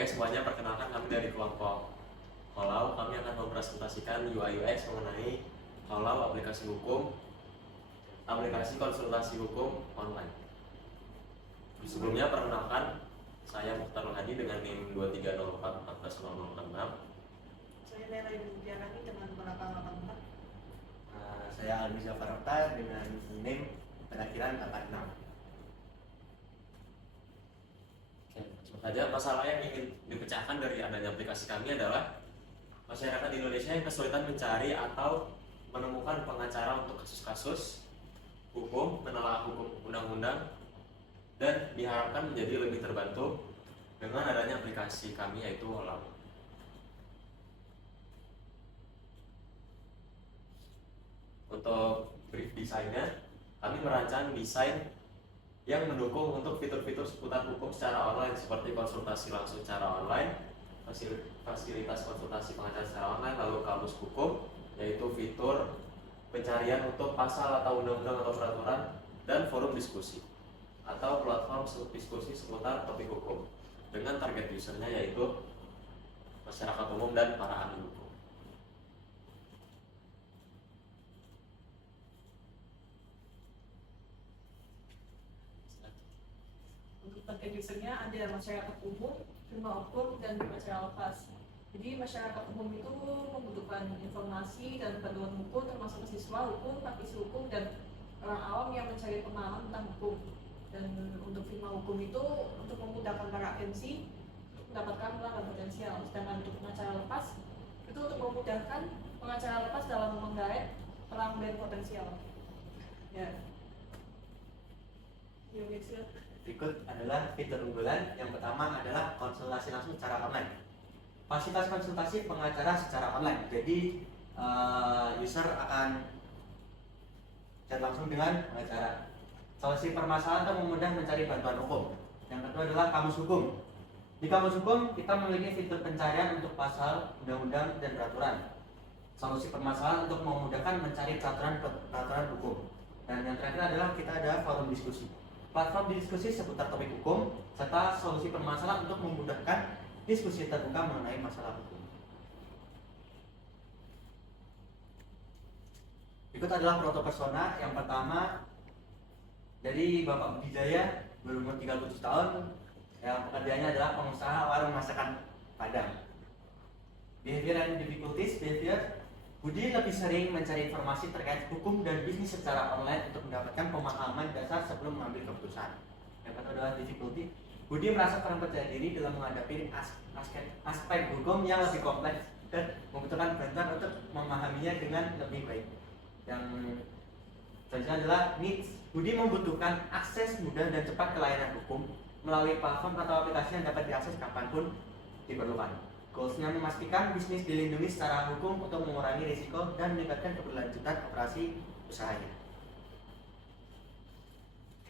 Oke, semuanya perkenalkan kami dari kelompok Kolau. Kami akan mempresentasikan UI UX mengenai Kolau aplikasi konsultasi hukum online. Sebelumnya perkenalkan, saya Mukhtar Hadi dengan NIM 2304140066. Saya Lela Ibu Tiarani dengan belakang 84. Saya Almi Zafarota dengan NIM perakhiran 86. Oke, saja masalah yang ingin dipecahkan dari adanya aplikasi kami adalah masyarakat Indonesia yang kesulitan mencari atau menemukan pengacara untuk kasus-kasus hukum, menelaah hukum undang-undang, dan diharapkan menjadi lebih terbantu dengan adanya aplikasi kami yaitu Kolau. Untuk brief desainnya, kami merancang desain yang mendukung untuk fitur-fitur seputar hukum secara online seperti konsultasi langsung secara online, fasilitas konsultasi pengacara secara online, lalu kamus hukum, yaitu fitur pencarian untuk pasal atau undang-undang atau peraturan, dan forum diskusi atau platform diskusi seputar topik hukum dengan target usernya yaitu masyarakat umum dan para ahli hukum. Untuk target usernya ada masyarakat umum, firma hukum, dan masyarakat lepas. Jadi masyarakat umum itu membutuhkan informasi dan bantuan hukum termasuk siswa hukum, praktisi hukum, dan orang awam yang mencari pemahaman tentang hukum. Dan untuk firma hukum itu untuk memudahkan para agensi untuk mendapatkan pelanggan potensial. Sedangkan untuk pengacara lepas itu untuk memudahkan pengacara lepas dalam menggait pelanggan potensial. Ya. Berikut adalah fitur unggulan. Yang pertama adalah konsultasi langsung secara online. Fasilitas konsultasi pengacara secara online. Jadi user akan chat langsung dengan pengacara. Solusi permasalahan atau memudah mencari bantuan hukum. Yang kedua adalah kamus hukum. Di kamus hukum kita memiliki fitur pencarian untuk pasal, undang-undang, dan peraturan. Solusi permasalahan untuk memudahkan mencari peraturan hukum. Dan yang terakhir adalah kita ada forum diskusi. Platform diskusi seputar topik hukum serta solusi permasalahan untuk memudahkan diskusi terbuka mengenai masalah hukum. Berikut adalah foto persona. Yang pertama dari Bapak Budijaya, berumur 37 tahun, yang pekerjaannya adalah pengusaha warung masakan Padang. Behavior and difficulties. Budi lebih sering mencari informasi terkait hukum dan bisnis secara online untuk mendapatkan pemahaman dasar sebelum mengambil keputusan. Yang kedua adalah difficulty. Budi merasa kurang percaya diri dalam menghadapi aspek hukum yang lebih kompleks dan membutuhkan bantuan untuk memahaminya dengan lebih baik. Yang selanjutnya adalah needs. Budi membutuhkan akses mudah dan cepat ke layanan hukum melalui platform atau aplikasi yang dapat diakses kapanpun diperlukan. Goalsnya memastikan bisnis dilindungi secara hukum untuk mengurangi risiko dan meningkatkan keberlanjutan operasi usahanya.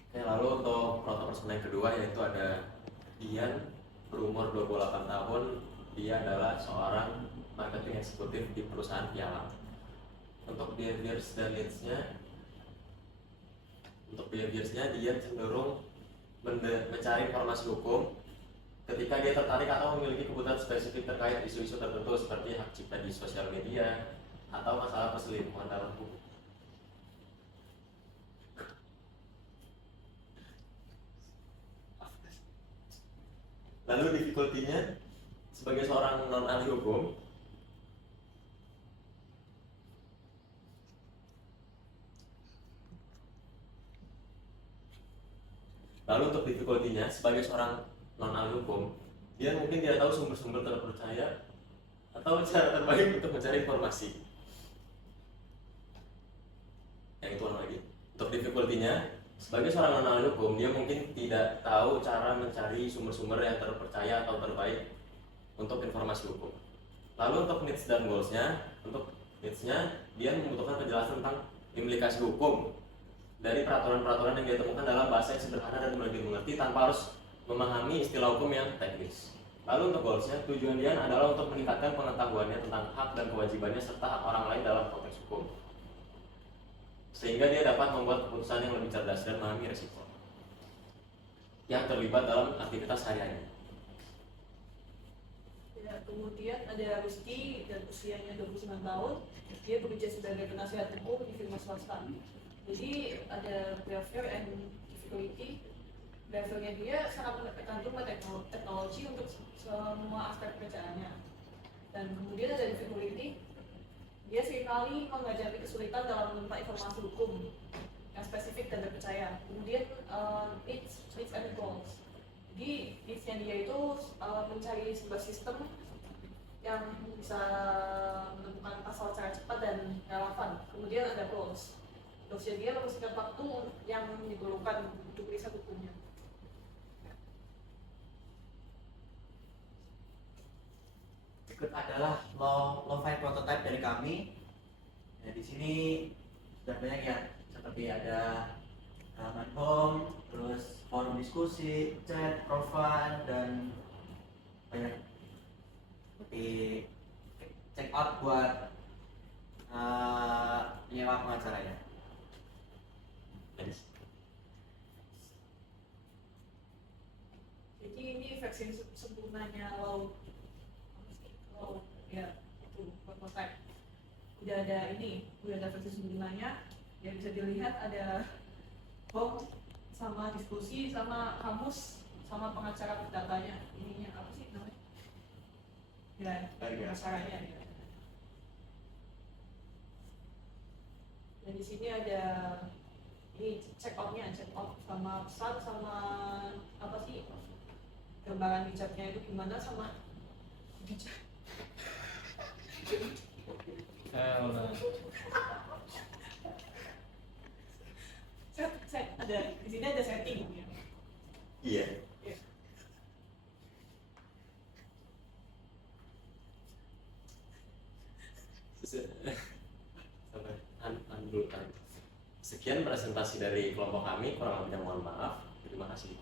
Oke, lalu untuk foto persona yang kedua yaitu ada Dian, berumur 28 tahun. Dia adalah seorang marketing eksekutif di perusahaan piala. Untuk behaviors dan needs-nya, dia cenderung mencari informasi hukum ketika dia tertarik atau memiliki kebutuhan spesifik terkait isu-isu tertentu seperti hak cipta di sosial media atau masalah perselingkuhan dalam hukum. Lalu difficulty-nya sebagai seorang non ahli hukum, sebagai seorang non ahli hukum, dia mungkin tidak tahu sumber-sumber terpercaya atau cara terbaik untuk mencari informasi. Yang itu lagi. Untuk difficulty-nya, sebagai seorang non ahli hukum, dia mungkin tidak tahu cara mencari sumber-sumber yang terpercaya atau terbaik untuk informasi hukum. Lalu untuk needs dan goals-nya, dia membutuhkan penjelasan tentang implikasi hukum dari peraturan-peraturan yang dia temukan dalam bahasa yang sederhana dan mudah dimengerti tanpa harus memahami istilah hukum yang teknis. Lalu untuk goals-nya, tujuan dia adalah untuk meningkatkan pengetahuannya tentang hak dan kewajibannya serta hak orang lain dalam konteks hukum, sehingga dia dapat membuat keputusan yang lebih cerdas dan memahami risiko yang terlibat dalam aktivitas sehari-hari. Ya, kemudian ada Rusdi dan usianya 29 tahun. Dia bekerja sebagai penasihat hukum di firma swasta. Jadi ada behavior and difficulty. Behaviornya dia sangat tergantung pada teknologi untuk semua aspek pekerjaannya. Dan kemudian ada difficulty. Dia seringkali menghadapi kesulitan dalam menemukan informasi hukum yang spesifik dan terpercaya. Kemudian needs and goals. Jadi needs-nya dia itu mencari sebuah sistem yang bisa menemukan pasal secara cepat dan relevan. Kemudian ada goals. Goals-nya dia mempersingkat waktu yang diperlukan untuk riset hukumnya. Berikut adalah low file prototype dari kami. Nah, di sini sudah banyak ya, seperti ada halaman home, terus forum diskusi, chat, profile, dan banyak seperti check out buat penyewa pengacaranya. Nice. Jadi ini versi sempurnanya low ya itu prototype. Udah ada versi sempurnanya yang bisa dilihat, ada home sama diskusi sama kamus sama pengacara datanya. Ininya apa sih namanya? Ya, pengacaranya ya. Dan di sini ada ini check out sama pesan sama apa sih gambaran hijabnya itu gimana sama hijab. Ada di sini ada setting ya. Iya. Ya. Sekian presentasi dari kelompok kami, kurang lebihnya mohon maaf. Terima kasih.